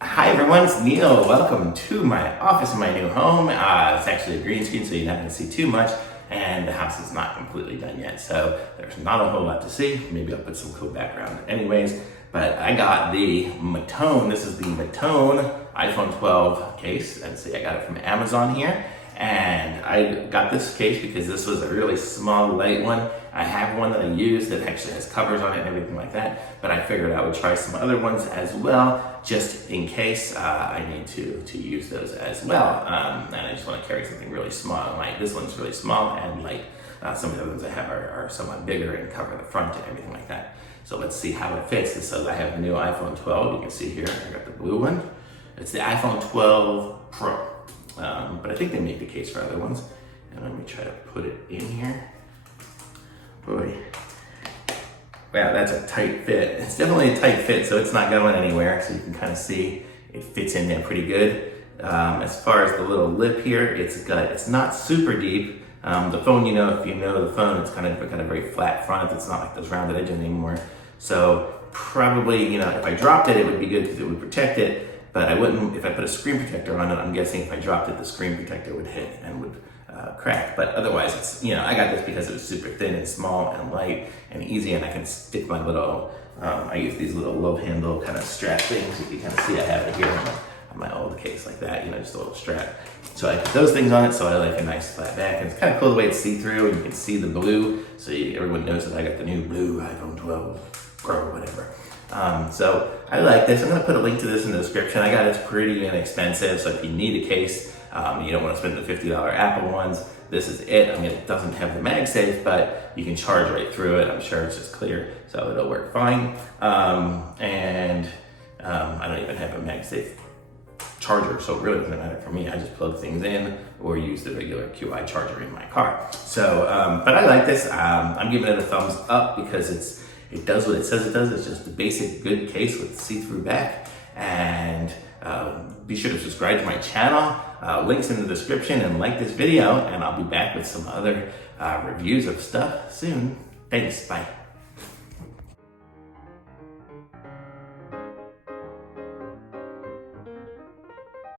Hi everyone, it's Neil. Welcome to my office in my new home. It's actually a green screen, so you're not going to see too much, and the house is not completely done yet, so there's not a whole lot to see. Maybe I'll put some cool background anyways, but I got the Matone. This is the Matone iPhone 12 case, and see, I got it from Amazon here, and I got this case because this was a really small, light one. I have one that I use that actually has covers on it and everything like that, but I figured I would try some other ones as well, just in case I need to use those as well. And I just want to carry something really small and light. This one's really small and light. Some of the other ones I have are somewhat bigger and cover the front and everything like that. So let's see how it fits. So I have the new iPhone 12. You can see here, I got the blue one. It's the iPhone 12 Pro. But I think they make the case for other ones. And let me try to put it in here. Boy, wow, that's a tight fit. It's definitely a tight fit, so it's not going anywhere. So you can kind of see it fits in there pretty good. As far as the little lip here, it's not super deep. The phone, if you know the phone, it's kind of a very flat front. It's not like those rounded edges anymore. So probably, if I dropped it, it would be good because it would protect it. But I wouldn't, if I put a screen protector on it, I'm guessing if I dropped it, the screen protector would hit and would crack. But otherwise, it's, I got this because it was super thin and small and light and easy, and I can stick my little, I use these little love handle kind of strap things. You can kind of see I have it here on my old case like that, just a little strap. So I put those things on it, so I like a nice flat back. And it's kind of cool the way it's see-through, and you can see the blue, so everyone knows that I got the new blue iPhone 12 Pro or whatever. So I like this. I'm going to put a link to this in the description. I got it's pretty inexpensive, so if you need a case, you don't want to spend the $50 Apple ones, this is it. I mean, it doesn't have the MagSafe, but you can charge right through it. I'm sure it's just clear, so it'll work fine. I don't even have a MagSafe charger, so it really doesn't matter for me. I just plug things in or use the regular QI charger in my car. So, but I like this. I'm giving it a thumbs up because it does what it says it does. It's just a basic good case with see-through back. And be sure to subscribe to my channel. Links in the description, and like this video, and I'll be back with some other reviews of stuff soon. Thanks, bye.